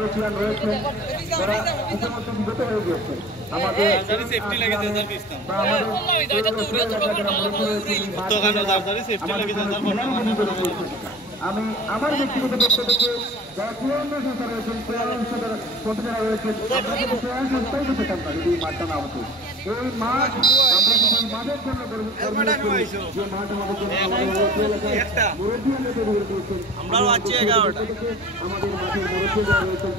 রয়েছেন যারা ইতিমধ্যে বিগত হয়ে গিয়েছে আমাদের আমি আমার ব্যক্তিগত পক্ষ থেকে যারা ক্রীড়া সংস্থা রয়েছেন ক্রীড়া সংস্থার প্রতিনিধিরা রয়েছেন ক্রীড়া সংস্থাই তো পেতাম না যদি এই মাঠটা না হতো এই মাঠ আমরা যখন মাঠের জন্য যে মাঠ আমাদের আমরাও আছি 11টা আমাদের মাঠের মুরব্বীরা রয়েছেন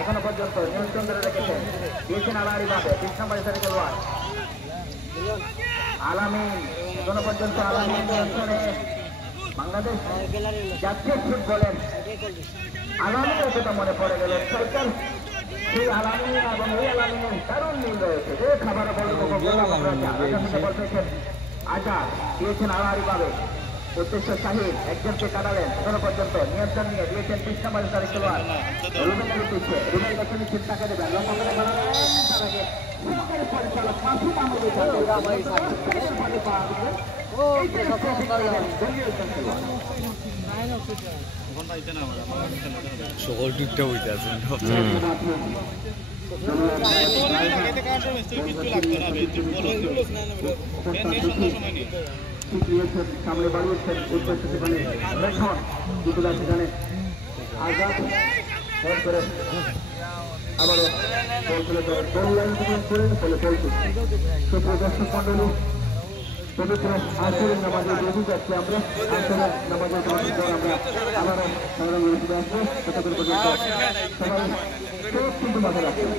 এখনো পর্যন্ত নিয়ন্ত্রণ ধরে রেখেছেন দিয়েছেন আলারি ভাবে 20 নম্বরের সারি খেলোয়াড় আলামিন এখনো পর্যন্ত আলামিন নিয়ন্ত্রণে বাংলাদেশ জাতীয় ফুটবলের আলামিনের কথা মনে পড়ে গেল সরকার সেই আলামিন এবং এই আলামিনের দারুণ মিল রয়েছে যে খাবার বলতেছেন আজাদ দিয়েছেন আলারি ভাবে উদ্দেশ্য শাহিদ একজনকে কাটালেন এখনো পর্যন্ত নিয়ন্ত্রণ নিয়ে দিয়েছেন 20 নম্বরের সারি খেলোয়াড় রুবেলের উদ্দেশ্যে রুবেল গেছেন চিন্তাকে দেবেন পরিচালক মাসুদ আহমেদের সকল টুকটা হইতে আছেন সামনে বাড়িয়েছেন উদ্দেশ্য সেখানে রেখন দুপুরা সেখানে আজাদ করে আবারও সুপ্রদর্শক মন্ডলী পবিত্র আসরের নামাজে বেশি যাচ্ছি আমরা আসরের নামাজের আমরা আবারও সংগ্রামে আসবো ততদিন পর্যন্ত সবাই খুব কিন্তু মাথায় রাখবেন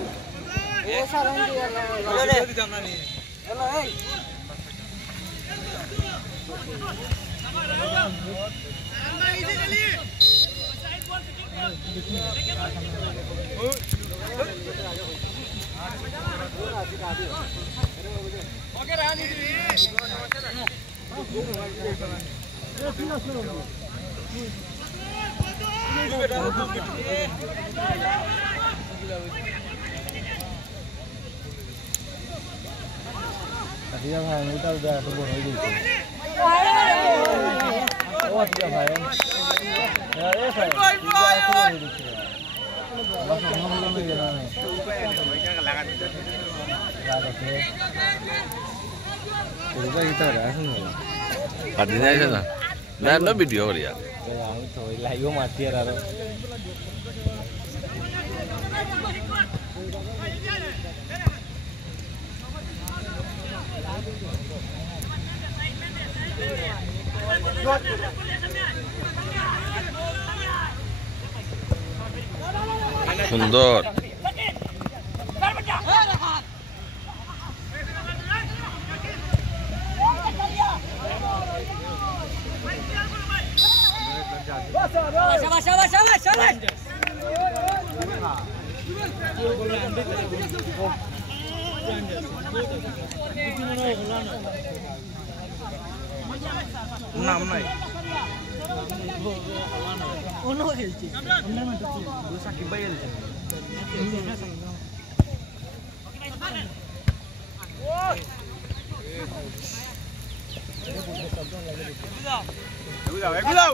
Dia ভাই এটা উদা এত বড় হয়ে গেছে ও আচ্ছা ভাই আরে ভাই এত বড় হয়ে গেছে বাস আমরা মনে গেল না লাগাতে এটা এটা রাখুন না কাটি নাই না না না ভিডিও করিয়া আমি তো লাইও মারতি আর সুন্দর নাম নাই অন্য খেলছে সাকিব ভাই খেলছে এগুলো